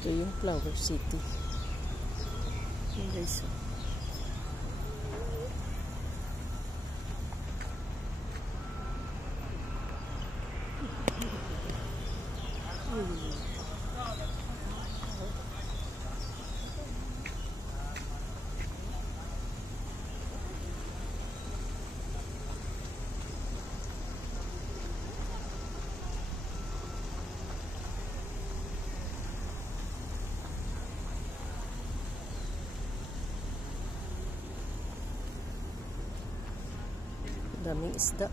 Ito yung Flower City. Yun guys. Daming isda.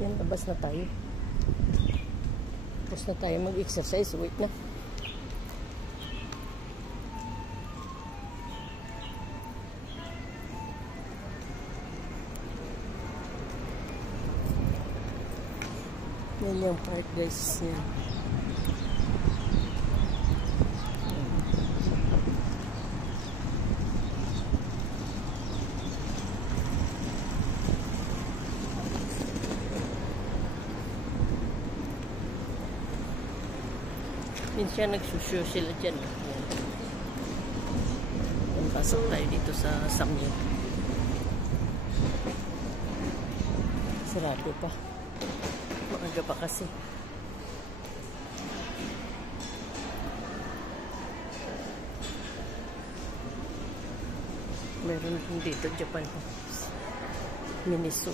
Yan, labas na tayo. Tapos na tayo mag-exercise. Wait na. Yan yung park guys. Yan. Minsan nagsusyo sila dyan. Pasok tayo dito sa Samyo. Sarado pa. Maaga pa kasi. Meron din dito Japan. Miniso.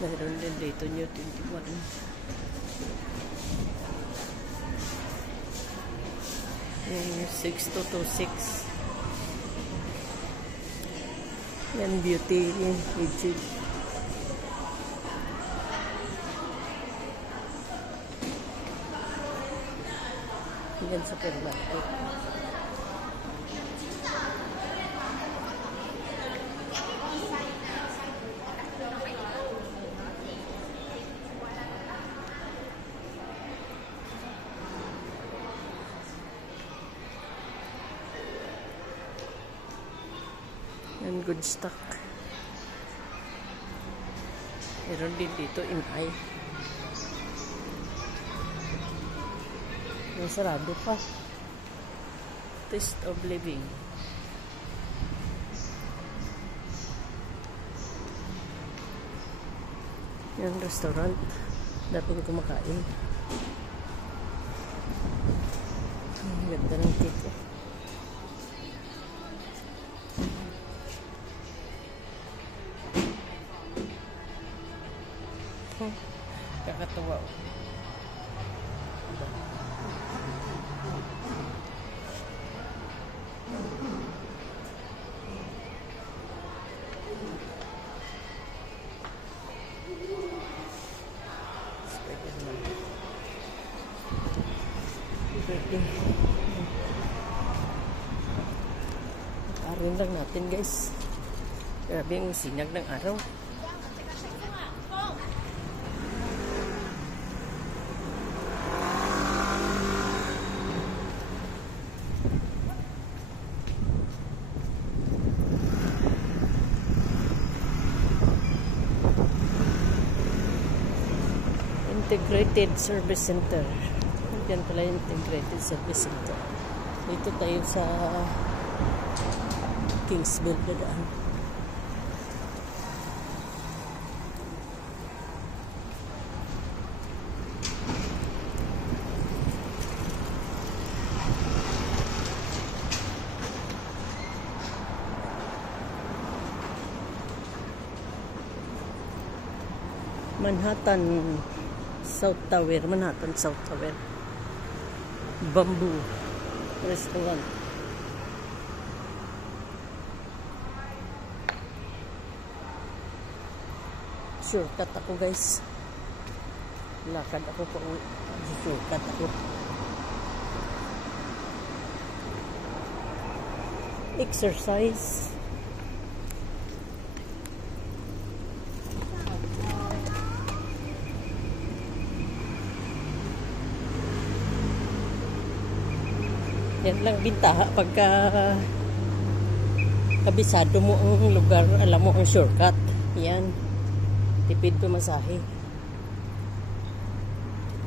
Meron din dito New 21. 6226. Yan beauty Egypt. Yan supermarket. And good stock. Meron din dito Imay. May sarado pa. Taste of living. Yung restaurant. Dapat kumakain. Ang ganda ng tito. Kakatawa. Arin lang natin guys. Grabe ang sinag ng araw. Integrated Service Center. Diyan pala yung Integrated Service Center. Dito tayo sa Kingsville dadaan. Manhattan South Tower. Manhattan South Tower. Bamboo Restaurant. Shortcut ako guys. Lakad ako pa uwi. Shortcut ako. Exercise. Yan lang bintaha pagka kabisado mo ang lugar, alam mo ang shortcut. Yan. Tipid pumasahe.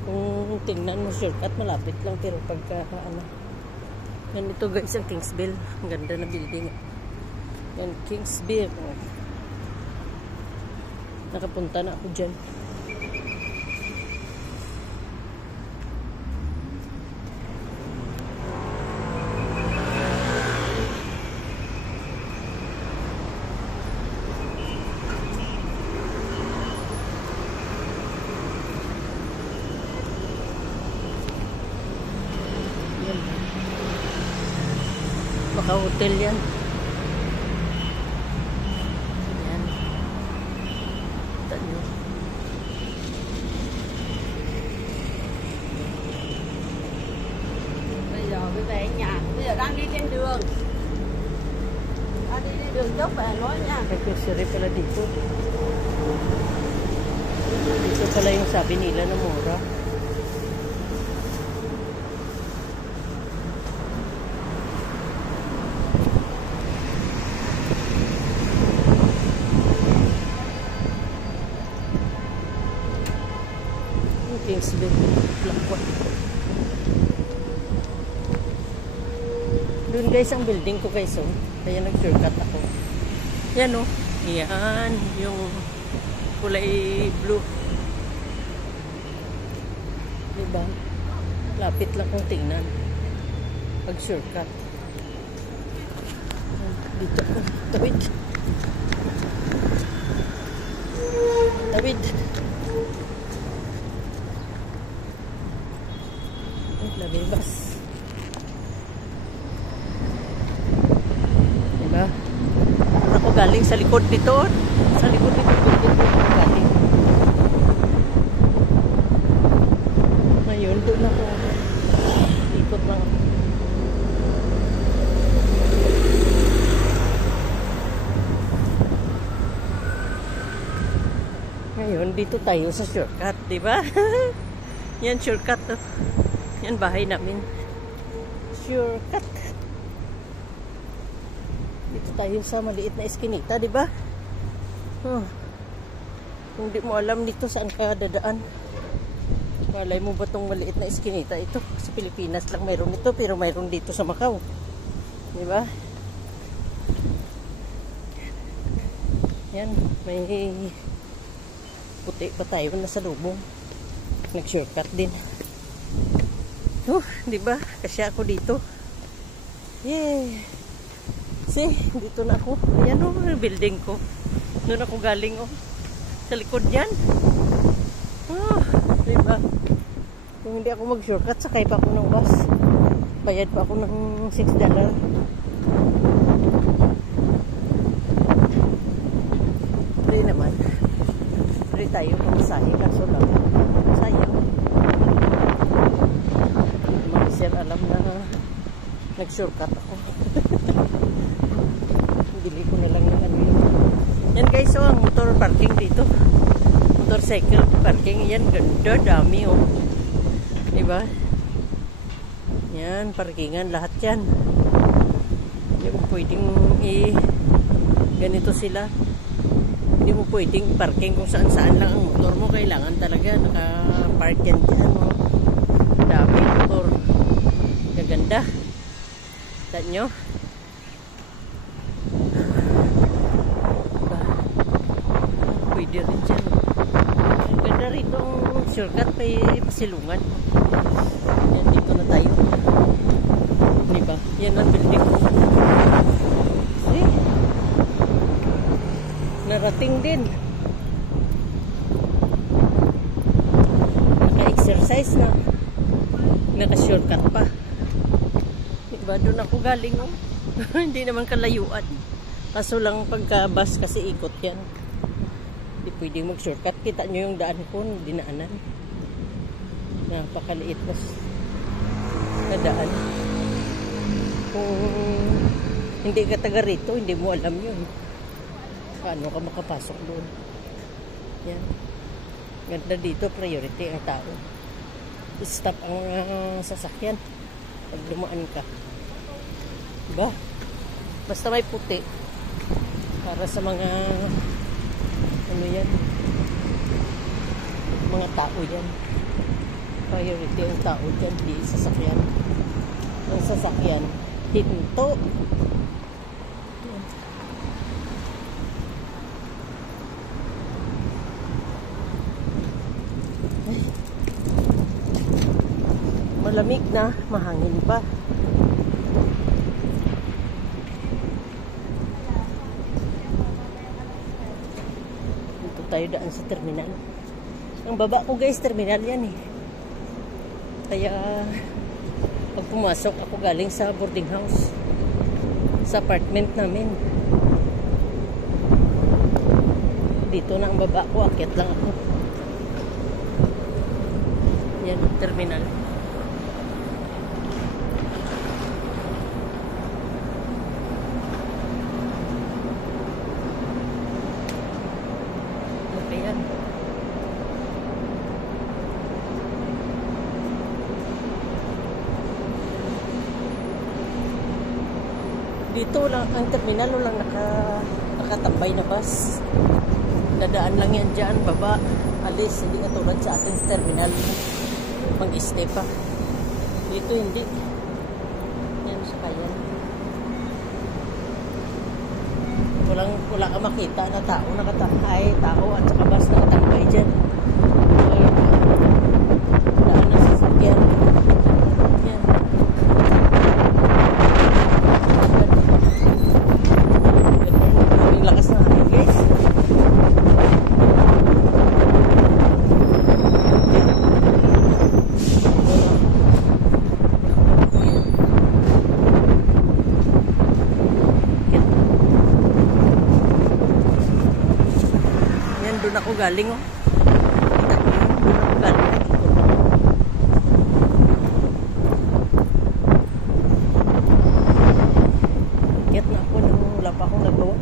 Kung tingnan mo shortcut, malapit lang. Pero pagka ano. Yan ito guys, ang Kingsville. Ang ganda na building. Yan, Kingsville. Nakapunta na ako dyan. Baka hotel yan. Yan. Kita nyo. Bây giờ mới về nhà. Bây giờ đang đi trên đường. Đang đi trên đường dốc về nói nha. Nag-grocery pala dito. Dito pala yung sabi nila na mura. Kingsville, Lakwa. Doon guys ang building ko guys, oh. Kaya nag-shortcut ako. Yan oh. Yan yung kulay blue. Diba? Lapit lang kung tingnan. Pag-shortcut. Dito ako. Tawid. Tawid. Labas. Diba? Ako galing sa likod nito. Sa likod nito. Ako galing. Ngayon, doon ako. Ikot lang ako. Ngayon, dito tayo sa shortcut. Diba? Yan, shortcut to. Yan bahay namin. Shortcut. Dito tayo sa maliit na eskinita, di ba? Oh. Kung di mo alam dito saan ka dadaan. Malay mo ba tong maliit na eskinita ito? Sa Pilipinas lang mayroon ito, pero mayroon dito sa Macau. Di ba? Yan, may puti pa tayo na sa lubong. Nag-shortcut din. Di ba? Kasi ako dito. Yay! See, dito na ako. Ayan o, building ko. Doon ako galing o. Sa likod yan. Di ba? Kung hindi ako mag-shortcut, sakay pa ako ng bus. Bayad pa ako ng $6. Free naman. Free tayo pamasahe. Kaso lang. Sayang. Sir, alam na nag-shortcut ako. Bili ko nilang yung ano yun. Yan guys, oh, ang motor parking dito. Motorcycle parking. Yan, ganda, dami oh. Diba? Yan, parkingan, lahat yan. Hindi mo pwedeng ganito sila. Hindi mo pwedeng parking kung saan-saan lang ang motor mo. Kailangan talaga naka-park yan dyan. Oh. Dami motor. Ganda. Kita nyo. Pwede rin dyan. Ang ganda rito ang shortcut may pasilungan. Yan, dito na tayo. Diba? Yan ang building ko. See? Narating din. exercise na. Naka-shortcut pa. Diba, doon ako galing, oh. Hindi naman kalayuan. Kaso lang pagka-bus kasi ikot yan. Hindi pwedeng mag-shortcut. Kita nyo yung daan ko, dinaanan. Napakaliit na daan. Kung hindi ka taga rito, hindi mo alam yun. Paano ka makapasok doon? Yan. Ganda dito, priority ang tao. Stop ang sasakyan pag dumaan ka. Diba? Basta may puti. Para sa mga ano yan, mga tao yan. Priority ang tao dyan, di sasakyan. Ang sasakyan, hinto. Ay. Malamig na, mahangin pa. Dito tayo daan sa terminal. Ang baba ko guys, terminal yan eh. Kaya pag pumasok ako galing sa boarding house, sa apartment namin. Dito na ang baba ko, akyat lang ako. Yan, terminal. Okay yan. Dito lang ang terminal, lang nakatambay na bus. Dadaan lang yan dyan, baba, alis. Hindi katulad sa atin sa terminal, mag-stay pa. Dito hindi. Yan, sakayan. Wala ka makita na tao nakatambay, tao at saka bus nakatambay dyan. Daan na sasakyan. Yan. Lakas na hangin guys. Yan, doon ako galing oh. Kita ko yun, doon ako galing. Kiyat na ako nung wala pa akong nagawa.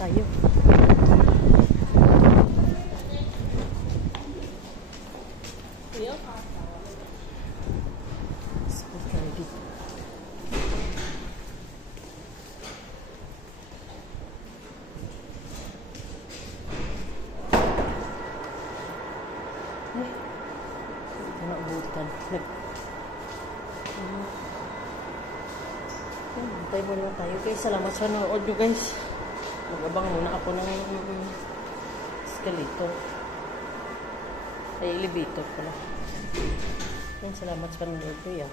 Tayo. Naubutan. Hintay muna tayo guys. Salamat sa nanood nyo guys. Mag-abang muna ako ng escalator. Ay, elevator pala. Salamat sa nanood nyo yan.